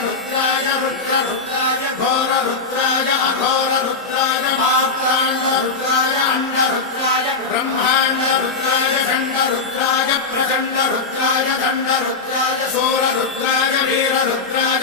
रुद्राय घोररुद्राय अघोररुद्राय मात्राण्डरुद्राय अण्डरुद्राय ब्रह्माण्डरुद्राय खण्डरुद्राय प्रचण्डरुद्राय दण्डरुद्राय शूररुद्राय वीररुद्राय